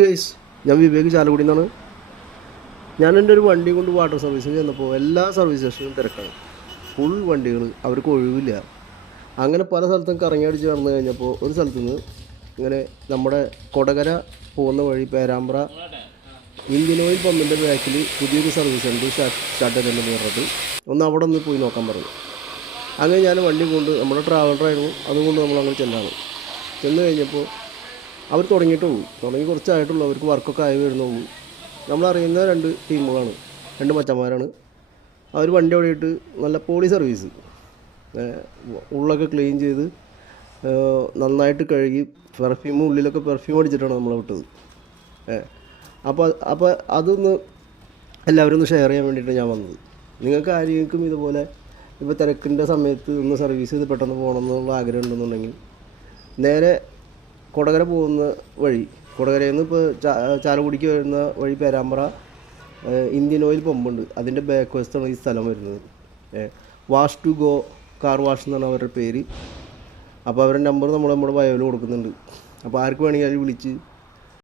Guys, ഞാൻ വിവേക് ചാലക്കുടിയിൽ നിന്നാണ്. ഞാൻ എൻ്റെ ഒരു വണ്ടി കൊണ്ട് വാട്ടർ സർവീസിന് ചെന്നപ്പോൾ എല്ലാ സർവീസ് സ്റ്റേഷനും തിരക്കാണ്. ഫുൾ വണ്ടികൾ, അവർക്ക് ഒഴിവില്ല. അങ്ങനെ പല സ്ഥലത്തും കറങ്ങിയടിച്ച് നടന്നു കഴിഞ്ഞപ്പോൾ ഒരു സ്ഥലത്തു നിന്ന് ഇങ്ങനെ നമ്മുടെ കൊടകര പോകുന്ന വഴി പേരാമ്പ്ര ഇന്ത്യൻ ഓയിൽ പമ്പിൻ്റെ ബാക്കിൽ പുതിയൊരു സർവീസ് ഉണ്ട്, സ്റ്റാർട്ട് ചെയ്തിട്ടുണ്ടെന്ന് പറഞ്ഞിട്ട് ഒന്ന് അവിടെ ഒന്ന് പോയി നോക്കാൻ പറഞ്ഞു. അങ്ങനെ ഞാൻ വണ്ടി കൊണ്ട്, നമ്മുടെ ട്രാവലറായിരുന്നു, അതുകൊണ്ട് നമ്മളങ്ങനെ ചെന്ന് കഴിഞ്ഞപ്പോൾ അവർ തുടങ്ങി കുറച്ചായിട്ടുള്ളൂ. അവർക്ക് വർക്കൊക്കെ ആയി വരുന്നുള്ളൂ. നമ്മളറിയുന്ന രണ്ട് ടീമുകളാണ്, രണ്ട് മച്ചന്മാരാണ്. അവർ വണ്ടി ഓടിയിട്ട് നല്ല പോളി സർവീസ്, ഉള്ളൊക്കെ ക്ലീൻ ചെയ്ത് നന്നായിട്ട് കഴുകി ഉള്ളിലൊക്കെ പെർഫ്യൂം അടിച്ചിട്ടാണ് നമ്മളെ വിട്ടത്. അപ്പോൾ അതൊന്ന് എല്ലാവരും ഒന്ന് ഷെയർ ചെയ്യാൻ വേണ്ടിയിട്ട് ഞാൻ വന്നത്. നിങ്ങൾക്ക് ആരെങ്കിലും ഇതുപോലെ ഇപ്പോൾ തിരക്കിൻ്റെ സമയത്ത് ഒന്ന് സർവീസ് ചെയ്ത് പെട്ടെന്ന് പോകണമെന്നുള്ള ആഗ്രഹം ഉണ്ടെന്നുണ്ടെങ്കിൽ നേരെ കൊടകര പോകുന്ന വഴി, കൊടകരയിൽ നിന്ന് ഇപ്പോൾ ചാലക്കുടിക്ക് വരുന്ന വഴി പേരാമ്പ്ര ഇന്ത്യൻ ഓയിൽ പമ്പുണ്ട്, അതിൻ്റെ ബാക്ക് വശത്താണ് ഈ സ്ഥലം വരുന്നത്. Wash to go car wash എന്നാണ് അവരുടെ പേര്. അപ്പോൾ അവരുടെ നമ്പർ നമ്മുടെ ബയോയിൽ കൊടുക്കുന്നുണ്ട്. അപ്പോൾ ആർക്ക് വേണമെങ്കിൽ അതിൽ വിളിച്ച്